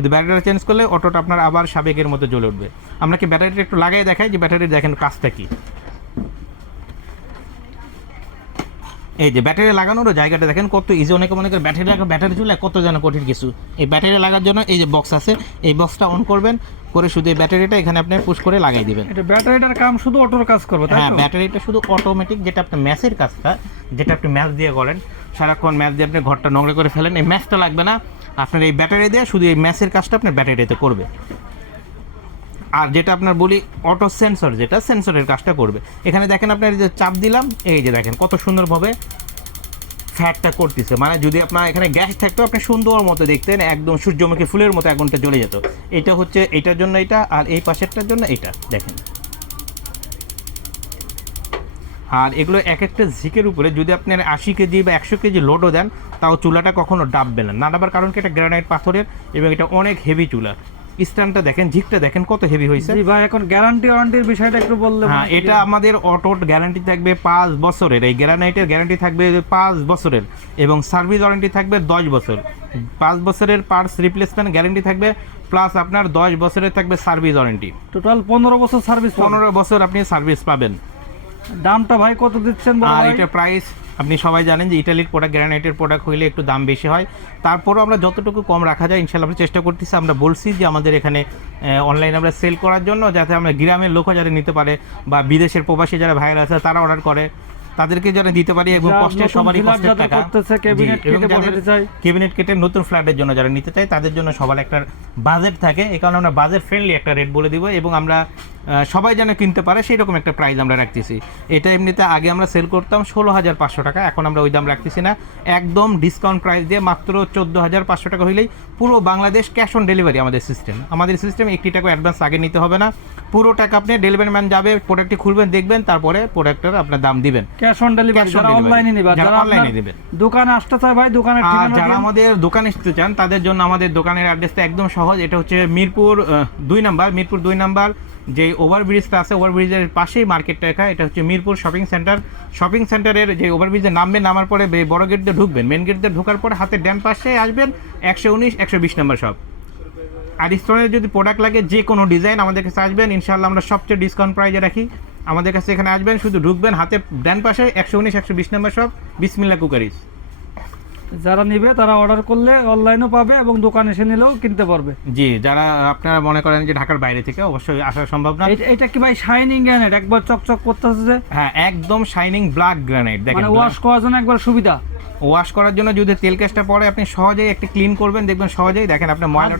শুধু ব্যাটারিটা চেঞ্জ করলে অটোটা আপনার আবার সাবেকের মতো জ্বলে উঠবে। আমরা কি ব্যাটারিটা একটু লাগাই দেখাই যে ব্যাটারি দেখেন কাজটা কি। এই যে ব্যাটারি লাগানোরও জায়গাটা দেখেন কত ইজি। অনেকে মনে করে ব্যাটারি চুলা কত যেন কঠিন কিছু। এই ব্যাটারি লাগার জন্য এই যে বক্স আছে, এই বক্সটা অন করবেন, করে শুধু এই ব্যাটারিটা এখানে আপনি পুশ করে লাগাই দিবেন। এটা ব্যাটারিটার কাম শুধু অটোর কাজ করবে, তাই তো? হ্যাঁ, ব্যাটারিটা শুধু অটোমেটিক, যেটা আপনার ম্যাচের কাজটা, যেটা আপনি ম্যাচ দিয়ে করেন, সারাক্ষণ ম্যাচ দিয়ে আপনি ঘরটা নোংরা করে ফেলেন, এই ম্যাচটা লাগবে না। আপনার এই ব্যাটারি দিয়ে শুধু এই ম্যাচের কাজটা আপনার ব্যাটারিতে করবে। আর যেটা আপনার বলি অটো সেন্সর, যেটা সেন্সরের কাজটা করবে। এখানে দেখেন আপনার যে চাপ দিলাম, এই যে দেখেন কত সুন্দরভাবে ফ্যাটটা করতেছে। মানে যদি আপনার এখানে গ্যাস থাকতো আপনি সুন্দর মতো দেখতেন, একদম সূর্যমুখী ফুলের মতো আগুনটা জ্বলে যেত। এটা হচ্ছে এটার জন্য এটা, আর এই পাশেরটার জন্য এটা দেখেন। আর এগুলো এক একটা ঝিকের উপরে যদি আপনার 80 কেজি বা 100 কেজি লোডও দেন, তাও চুলাটা কখনো ডাববে না। না ডাবার কারণ কি, এটা গ্রানাইট পাথরের এবং এটা অনেক হেভি চুলা। স্ট্যান্ডটা দেখেন, ঝিকটা দেখেন কত হেভি হয়েছে। জি ভাই, এখন গ্যারান্টি ওয়ারেন্টির বিষয়টা একটু বললে। হ্যাঁ, এটা আমাদের অটোর গ্যারান্টি থাকবে 5 বছরের। এই গ্রানাইটের গ্যারান্টি থাকবে 5 বছরের এবং সার্ভিস ওয়ারেন্টি থাকবে 10 বছর। 5 বছরের পার্টস রিপ্লেসমেন্ট গ্যারান্টি থাকবে, প্লাস আপনার 10 বছরের থাকবে সার্ভিস ওয়ারেন্টি। টোটাল 15 বছর সার্ভিস। 15 বছর আপনি সার্ভিস পাবেন। দামটা ভাই কত দিচ্ছেন? আর এটা প্রাইস আপনি সবাই জানেন যে ইটালির প্রোডাক্ট, গ্রানাইটের প্রোডাক্ট হইলে একটু দাম বেশি হয়। তারপরও আমরা যতটুকু কম রাখা যায় ইনশাআল্লাহ আমরা চেষ্টা করতেছি। আমরা বলছি যে আমাদের এখানে অনলাইনে আমরা সেল করার জন্য, যাতে আমরা গ্রামের লোকও যারা নিতে পারে বা বিদেশের প্রবাসী যারা ভাইরা আছে তারা অর্ডার করে, তাদেরকে যারা দিতে পারি এবং কষ্টের সবারই কষ্টের টাকা। ক্যাবিনেট কেটে নতুন ফ্ল্যাটের জন্য যারা নিতে চায় তাদের জন্য সবার একটা বাজেট থাকে, এই কারণে আমরা বাজেট ফ্রেন্ডলি একটা রেট বলে দিব এবং আমরা সবাই যেন কিনতে পারে সেই রকম একটা প্রাইস আমরা রাখতেছি। এটা এমনিতে আগে আমরা সেল করতাম 16,500 টাকা, এখন আমরা ওই দাম রাখতেছি না, একদম ডিসকাউন্ট প্রাইস দিয়ে মাত্র 14,500 টাকা হইলেই পুরো বাংলাদেশ ক্যাশ অন ডেলিভারি আমাদের সিস্টেম। আমাদের সিস্টেম 1 টাকা অ্যাডভান্স আগে নিতে হবে না, পুরো টাকা আপনি ডেলিভারি ম্যান যাবে, প্রোডাক্টটি খুলবেন, দেখবেন, তারপরে প্রোডাক্টের আপনার দাম দিবেন। ক্যাশ অন ডেলিভারি যারা অনলাইনে নেবে, যারা অনলাইনে নেবেন, দোকানে আসতে চায় ভাই দোকানের ঠিকানা, যারা আমাদের দোকানে আসতে চান তাদের জন্য আমাদের দোকানের অ্যাড্রেসটা একদম সহজ। এটা হচ্ছে মিরপুর 2 নাম্বার যে ওভারব্রিজটা আছে, ওভারব্রিজের পাশেই মার্কেটটা একা। এটা হচ্ছে মিরপুর শপিং সেন্টার। শপিং সেন্টারের যে ওভারব্রিজে নামবেন, নামার পরে বড় গেট দিয়ে ঢুকবেন, মেন গেট দিয়ে ঢোকার পরে হাতের ডান পাশে আসবেন 119, 120 নাম্বার শপ। আর স্টোরের যদি প্রোডাক্ট লাগে যে কোনো ডিজাইন আমাদের কাছে আসবেন, ইনশাআল্লাহ আমরা সবচেয়ে ডিসকাউন্ট প্রাইজে রাখি। আমাদের কাছে এখানে আসবেন, শুধু ঢুকবেন, হাতে ডান পাশে 119, 120 নাম্বার শপ, বিসমিল্লাহ কুকারিজ। যারা নেবে তারা অর্ডার করলে অনলাইনও পাবে এবং দোকানে এসে নিলেও কিনতে পারবে। জি, যারা আপনারা মনে করেন যে ঢাকার বাইরে থেকে অবশ্যই আসা সম্ভব না। এটা কি ভাই শাইনিং গ্রানাইট, একবার চকচক করতেছে যে? হ্যাঁ, একদম শাইনিং ব্ল্যাক গ্রানাইট। দেখেন মানে ওয়াশ করার জন্য একবার সুবিধা। ওয়াশ করার জন্য যদি তেল কেসটা পরে আপনি সহজেই একটু ক্লিন করবেন, দেখবেন সহজেই দেখেন আপনার ময়লা